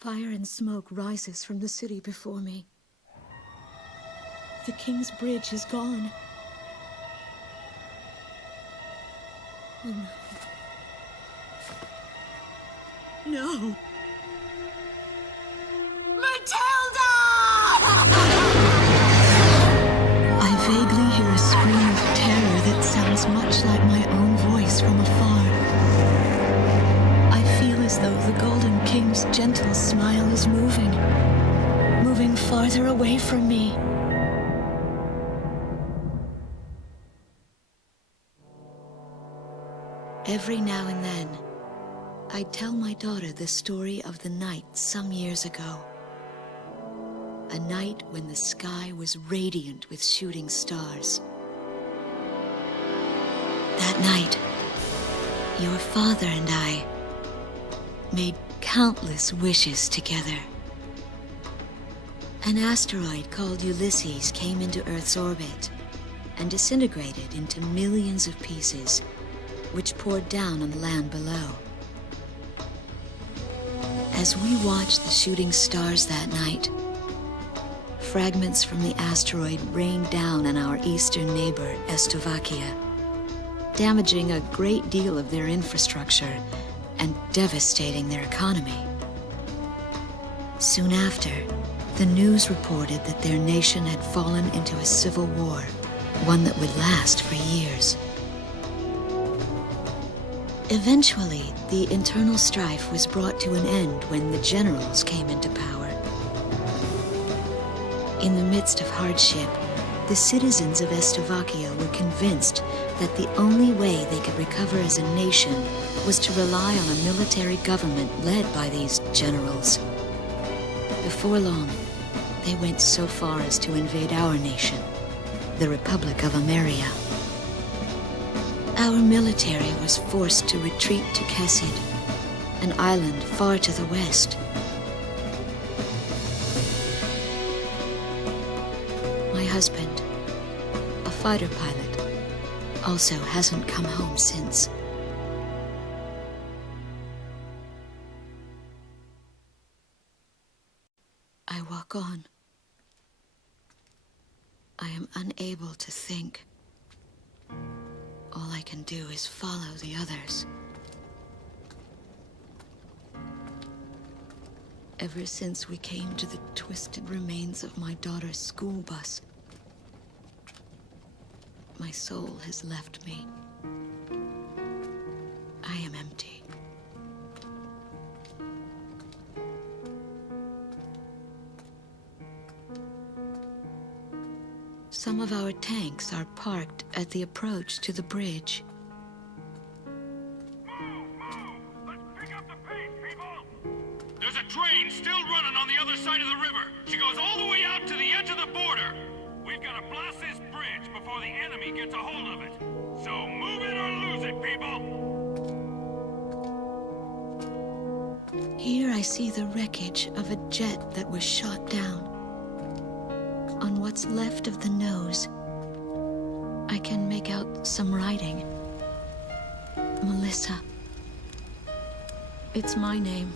Fire and smoke rises from the city before me. The king's bridge is gone. Oh no. No! Matilda! I vaguely hear a scream of terror that sounds much like my own voice from afar. I feel as though the Golden King's gentle smile is moving farther away from me. Every now and then, I tell my daughter the story of the night some years ago. A night when the sky was radiant with shooting stars. That night, your father and I made countless wishes together. An asteroid called Ulysses came into Earth's orbit and disintegrated into millions of pieces, which poured down on the land below. As we watched the shooting stars that night, fragments from the asteroid rained down on our eastern neighbor, Estovakian, damaging a great deal of their infrastructure and devastating their economy. Soon after, the news reported that their nation had fallen into a civil war, one that would last for years. Eventually, the internal strife was brought to an end when the generals came into power. In the midst of hardship, the citizens of Estovakia were convinced that the only way they could recover as a nation was to rely on a military government led by these generals. Before long, they went so far as to invade our nation, the Republic of Ameria. Our military was forced to retreat to Kesid, an island far to the west. My husband, a fighter pilot, also hasn't come home since. I walk on. I am unable to think. All I can do is follow the others. Ever since we came to the twisted remains of my daughter's school bus, my soul has left me. I am empty. Some of our tanks are parked at the approach to the bridge. Let's pick up the pace, people! There's a train still running on the other side of the river. She goes all the way out to the edge of the border. We've got to blast this bridge before the enemy gets a hold of it. So move it or lose it, people! Here I see the wreckage of a jet that was shot down. On what's left of the nose, I can make out some writing. Melissa. It's my name.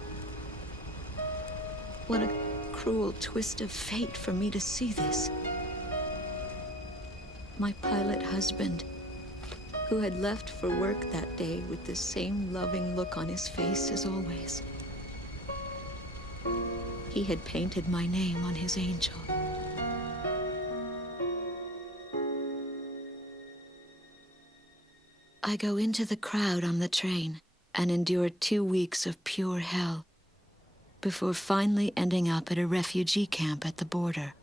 What a cruel twist of fate for me to see this. My pilot husband, who had left for work that day with the same loving look on his face as always. He had painted my name on his angel. I go into the crowd on the train and endure 2 weeks of pure hell before finally ending up at a refugee camp at the border.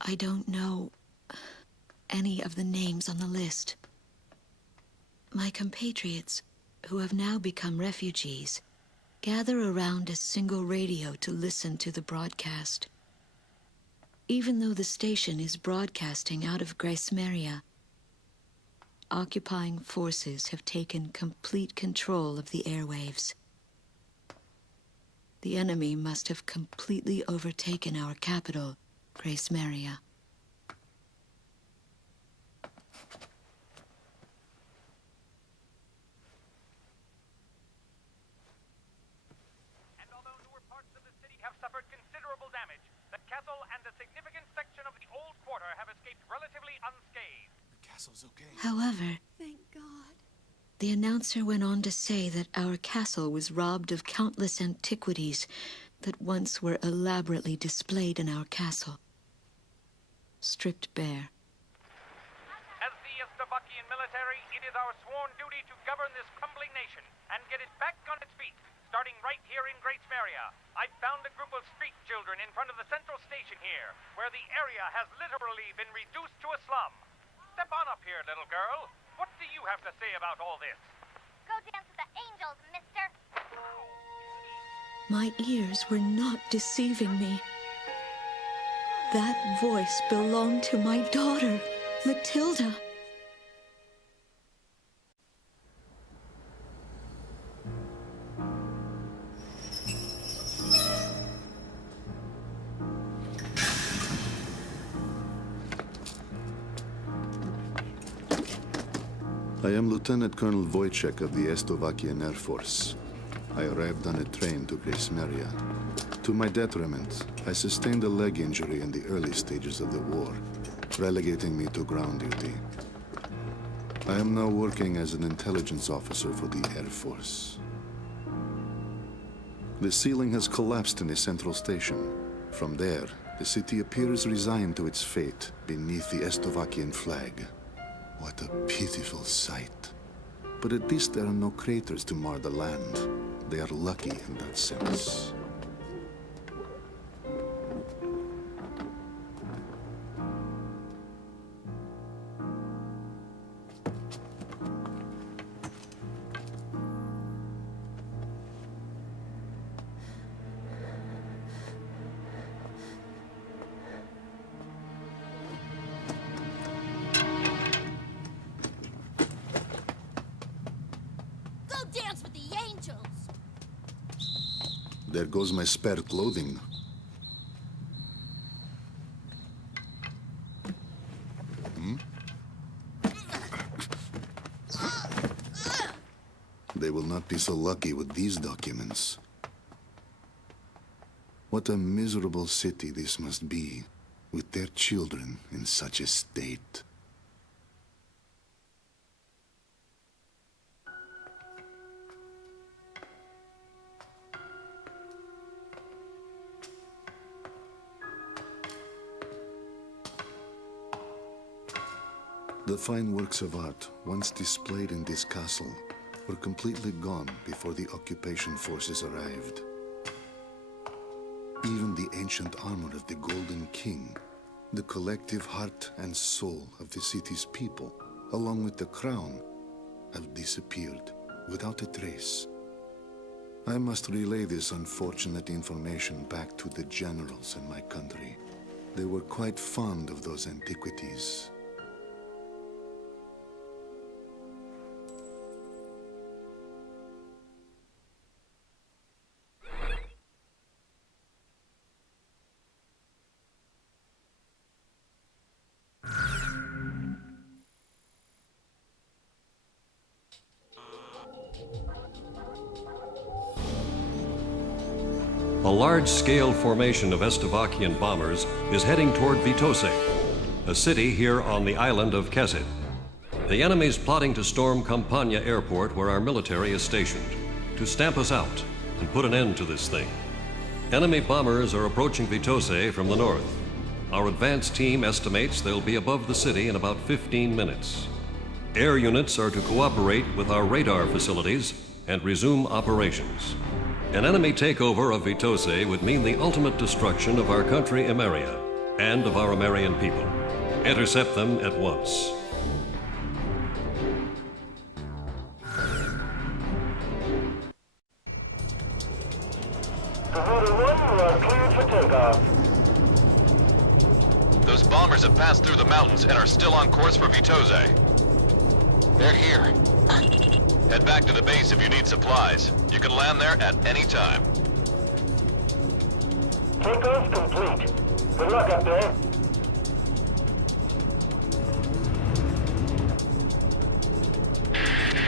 I don't know any of the names on the list. My compatriots, who have now become refugees, gather around a single radio to listen to the broadcast. Even though the station is broadcasting out of Gracemeria, occupying forces have taken complete control of the airwaves. The enemy must have completely overtaken our capital, Gracemeria. castle and a significant section of the old quarter have escaped relatively unscathed. The castle's okay. However, Thank God. the announcer went on to say that our castle was robbed of countless antiquities that once were elaborately displayed in our castle. Stripped bare. As the Estovakian military, it is our sworn duty to govern this crumbling nation and get it back on its feet, starting right here in Gracemeria. I found a group of street children in front of the central station here, where the area has literally been reduced to a slum. Step on up here, little girl. What do you have to say about all this? Go dance with the angels, mister. My ears were not deceiving me. That voice belonged to my daughter, Matilda. I am Lieutenant Colonel Wojciech of the Estovakian Air Force. I arrived on a train to Gracemeria. To my detriment, I sustained a leg injury in the early stages of the war, relegating me to ground duty. I am now working as an intelligence officer for the Air Force. The ceiling has collapsed in the central station. From there, the city appears resigned to its fate beneath the Estovakian flag. What a pitiful sight. But at least there are no craters to mar the land. They are lucky in that sense. Dance with the angels. There goes my spare clothing. They will not be so lucky with these documents. What a miserable city this must be, with their children in such a state. The fine works of art, once displayed in this castle, were completely gone before the occupation forces arrived. Even the ancient armor of the Golden King, the collective heart and soul of the city's people, along with the crown, have disappeared without a trace. I must relay this unfortunate information back to the generals in my country. They were quite fond of those antiquities. A large-scale formation of Estovakian bombers is heading toward Vitoze, a city here on the island of Kazid. The enemy's plotting to storm Campania Airport, where our military is stationed, to stamp us out and put an end to this thing. Enemy bombers are approaching Vitoze from the north. Our advance team estimates they'll be above the city in about 15 minutes. Air units are to cooperate with our radar facilities and resume operations. An enemy takeover of Vitoze would mean the ultimate destruction of our country, Emeria, and of our Emerian people. Intercept them at once. Those bombers have passed through the mountains and are still on course for Vitoze. They're here. Head back to the base if you need supplies. You can land there at any time. Takeoff complete. Good luck up there.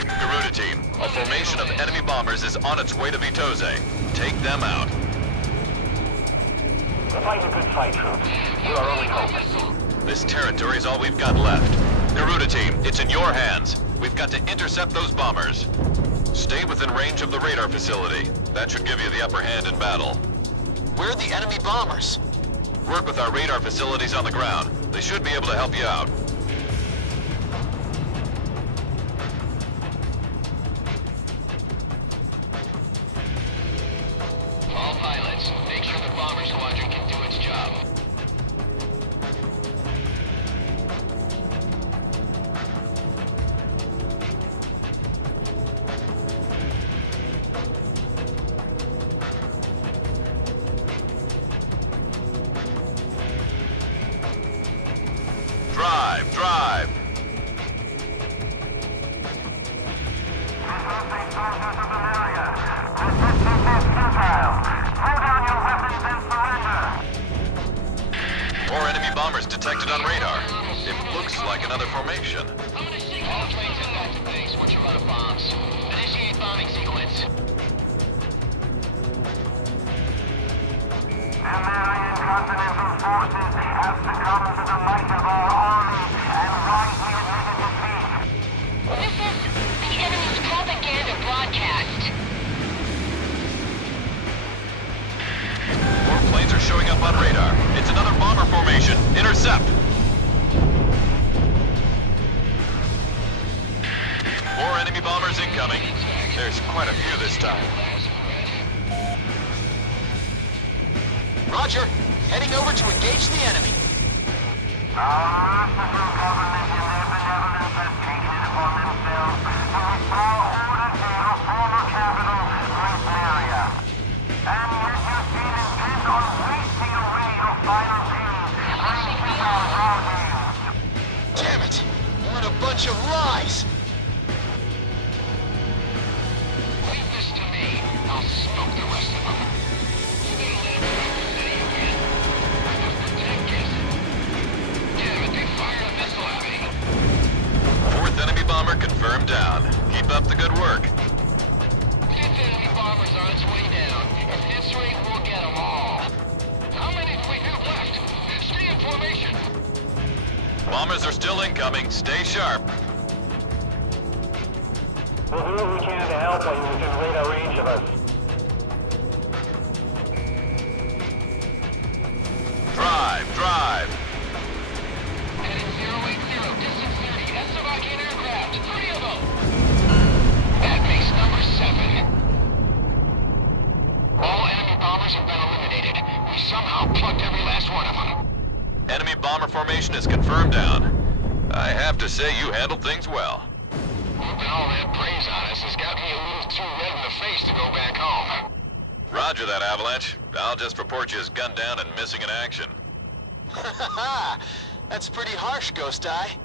Garuda team, a formation of enemy bombers is on its way to Vitoze. Take them out. Fight a good fight, troops. You're our only hope. This territory's all we've got left. Garuda team, it's in your hands. We've got to intercept those bombers. Stay within range of the radar facility. That should give you the upper hand in battle. Where are the enemy bombers? Work with our radar facilities on the ground. They should be able to help you out. All pilots, make sure the bomber squadron can do its job. Drive, drive! More enemy bombers detected on radar. It looks like another formation. All planes head back to base once you're out of bombs. Initiate bombing sequence. American Continental forces have succumbed to the might of our army and rightly admitted defeat. This is the enemy's propaganda broadcast. More planes are showing up on radar. It's another bomber formation. Intercept! More enemy bombers incoming. There's quite a few this time. Roger. Heading over to engage the enemy. Our merciful government in their benevolence has taken it upon themselves to restore order to your former capital, Gracemeria. And yet you seem intent on wasting away your final days, breaking our values. Damn it! What a bunch of lies! Leave this to me. I'll smoke the rest of them. Fourth enemy bomber confirmed down. Keep up the good work. Fifth enemy bomber's on its way down. At this rate, we'll get them all. How many do we have left? Stay in formation. Bombers are still incoming. Stay sharp. We'll do what we can to help while you're within radar range of us. Drive, drive! Heading 080, distance 30, Estovakian aircraft, 3 of them! That makes number 7. All enemy bombers have been eliminated. We somehow plucked every last one of them. Enemy bomber formation is confirmed down. I have to say you handled things well. Whooping all that praise on us has got me a little too red in the face to go back home. Roger that, Avalanche. I'll just report you as gunned down and missing in action. That's pretty harsh, Ghost Eye.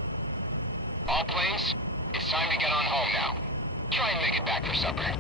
All planes, it's time to get on home now. Try and make it back for supper.